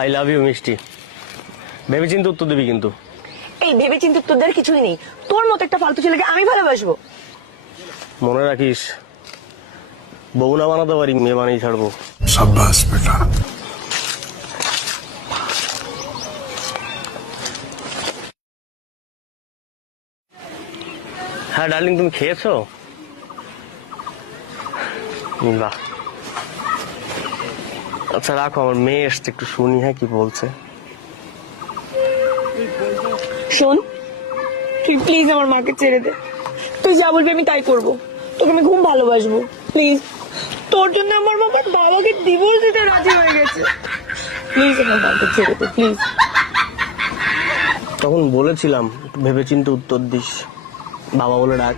I love you মিষ্টি। ভেবেচিন্তে উত্তর দিবি কিন্তু। এই ভেবেচিন্তে উত্তর দেওয়ার কিছুই নেই। তোর মতো একটা ফালতু ছেলেকে আমি ভালোবাসবো? মনে রাখিস, বউ না বানাতে পারি, মেয়ে বানিয়ে ছাড়বো। शाबाश बेटा। হ্যাঁ ডার্লিং, তুমি খেয়েছো? বাহ, আচ্ছা রাখো, আমার মেয়ে এসছে, একটু শুনি হ্যাঁ কি বলছে। শোন, তুই প্লিজ আমার মাকে ছেড়ে দে। তুই যা বলবি আমি তাই করবো। তোকে আমি খুব ভালোবাসবো, প্লিজ। তোর জন্য আমার বাবার বাবাকে ডিভোর্স দিতে রাজি হয়ে গেছে। প্লিজ আমার মাকে ছেড়ে দে, প্লিজ। তখন বলেছিলাম একটু ভেবেচিন্তে উত্তর দিস, বাবা বলে ডাক।